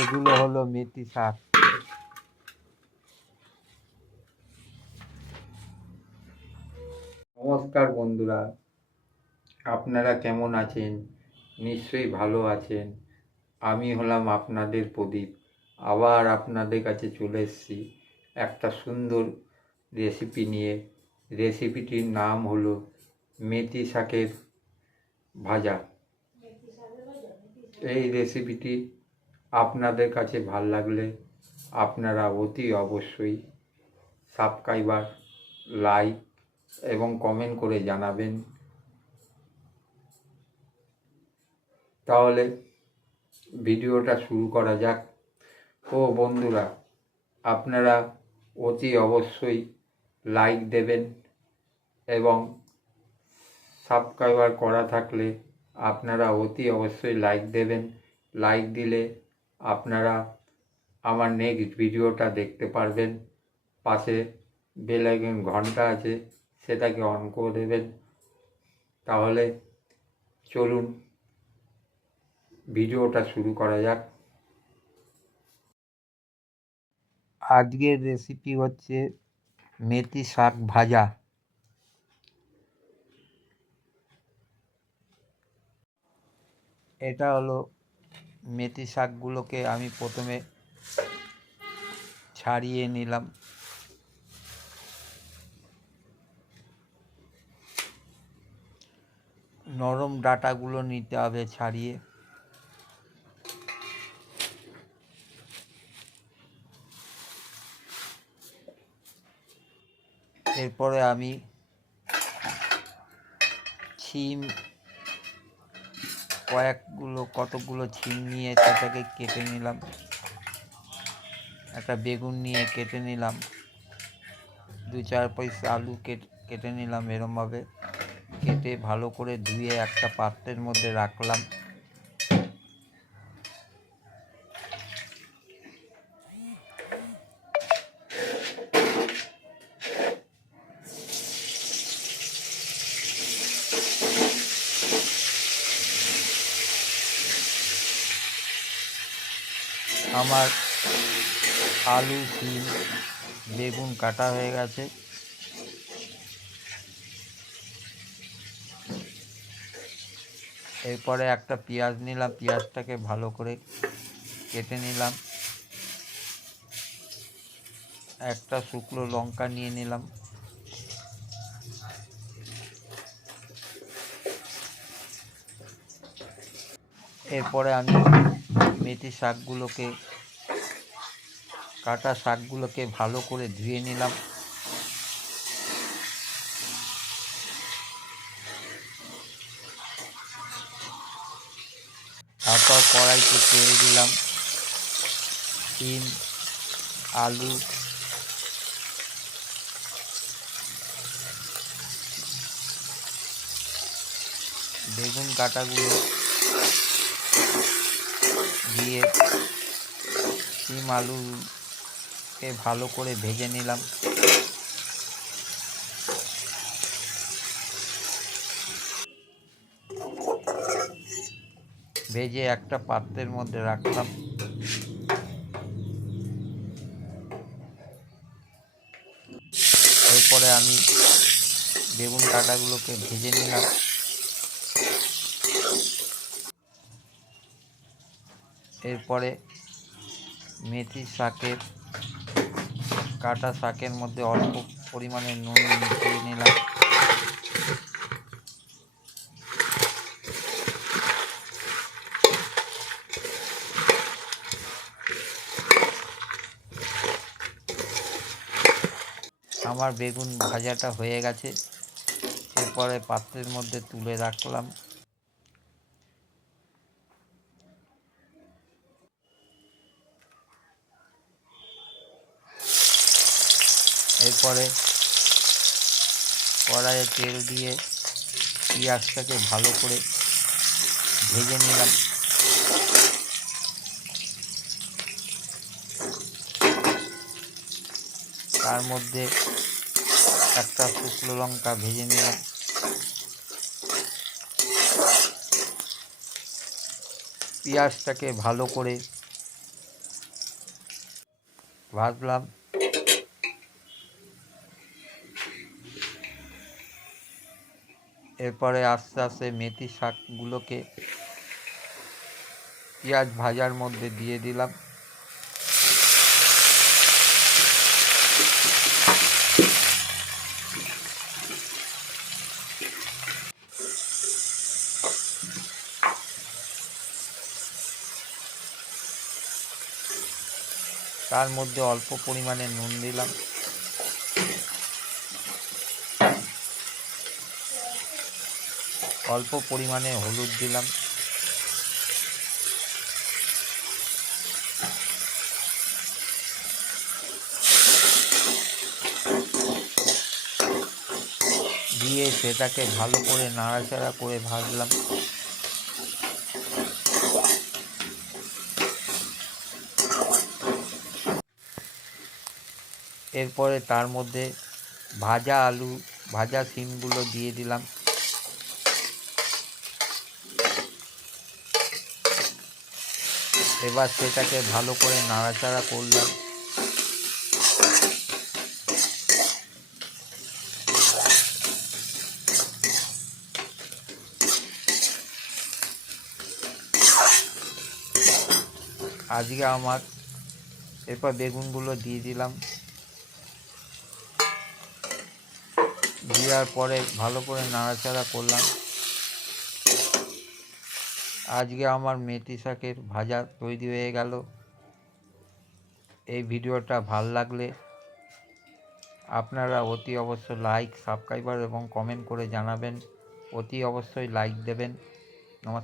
এগুলো হলো মেথি শাক। নমস্কার বন্ধুরা, আপনারা কেমন আছেন? নিশ্চয়ই ভালো আছেন। আমি হলাম আপনাদের প্রদীপ। আবার আপনাদের কাছে চলে এসেছি একটা সুন্দর রেসিপি নিয়ে। রেসিপিটির নাম হলো মেথি শাকের ভাজা। এই রেসিপিটি আপনাদের কাছে ভালো লাগলে আপনারা অতি অবশ্যই সাবস্ক্রাইবার, লাইক এবং কমেন্ট করে জানাবেন। তাহলে ভিডিওটা শুরু করা যাক। ও বন্ধুরা, আপনারা অতি অবশ্যই লাইক দেবেন এবং সাবস্ক্রাইবার করা থাকলে আপনারা অতি অবশ্যই লাইক দেবেন। লাইক দিলে আপনারা আমার নেক্সট ভিডিওটা দেখতে পারবেন। পাশে বেল আইকন ঘন্টা আছে, সেটাকে অন করে দেবেন। তাহলে চলুন ভিডিওটা শুরু করা যাক। আজকের রেসিপি হচ্ছে মেথি শাক ভাজা। এটা হলো মেথি শাকগুলোকে আমি প্রথমে ছাড়িয়ে নিলাম। নরম ডাঁটাগুলো নিতে হবে ছাড়িয়ে। এরপরে আমি ছিম কতগুলো ছিম নিয়ে সেটাকে কেটে নিলাম। একটা বেগুন নিয়ে কেটে নিলাম। 2-4 পিস আলু কেটে নিলাম। এরমভাবে কেটে ভালো করে ধুয়ে একটা পাত্রের মধ্যে রাখলাম। আমার আলু, শিম, বেগুন কাটা হয়ে গেছে। এরপরে একটা পেঁয়াজ নিলাম, পেঁয়াজটাকে ভালো করে কেটে নিলাম। একটা শুকনো লঙ্কা নিয়ে নিলাম। এরপরে আমি মেথি কাটা শাকগুলোকে ভালো করে ধুয়ে নিলাম। তারপর কড়াইতে তেল দিলাম। শিম, আলু, বেগুন কাটাগুলো দিয়ে শিম আলুকে ভালো করে ভেজে নিলাম। ভেজে একটা পাত্রের মধ্যে রাখলাম। এরপরে আমি বেগুন কাটাগুলোকে ভেজে নিলাম। এরপরে মেথি কাটা শাকের মধ্যে অল্প পরিমাণে নুন মিশিয়ে নিলাম। আমার বেগুন ভাজাটা হয়ে গেছে। এরপরে পাত্রের মধ্যে তুলে রাখলাম। এরপরে কড়াইয়ে তেল দিয়ে পেঁয়াজটাকে ভালো করে ভেজে নিলাম। তার মধ্যে একটা শুকনো লঙ্কা ভেজে নিলাম। পেঁয়াজটাকে ভালো করে ভাজলাম। এরপরে আস্তে আস্তে মেথি শাকগুলোকে পেঁয়াজ ভাজার মধ্যে দিয়ে দিলাম। তার মধ্যে অল্প পরিমাণে নুন দিলাম। অল্প পরিমাণে হলুদ দিলাম। দিয়ে সেটাকে ভালো করে নাড়াচাড়া করে ভাজলাম। এরপরে তার মধ্যে ভাজা আলু, ভাজা শিমগুলো দিয়ে দিলাম। এবার সেটাকে ভালো করে নাড়াচাড়া করলাম। আজকে আমার এরপর বেগুনগুলো দিয়ে দিলাম। দেওয়ার পরে ভালো করে নাড়াচাড়া করলাম। আজকে আমার মেথি শাকের ভাজা তৈরি হয়ে গেল। এই ভিডিওটা ভাল লাগলে আপনারা অতি অবশ্য লাইক, সাবস্ক্রাইবার এবং কমেন্ট করে জানাবেন। অতি অবশ্যই লাইক দেবেন। নমস্কার।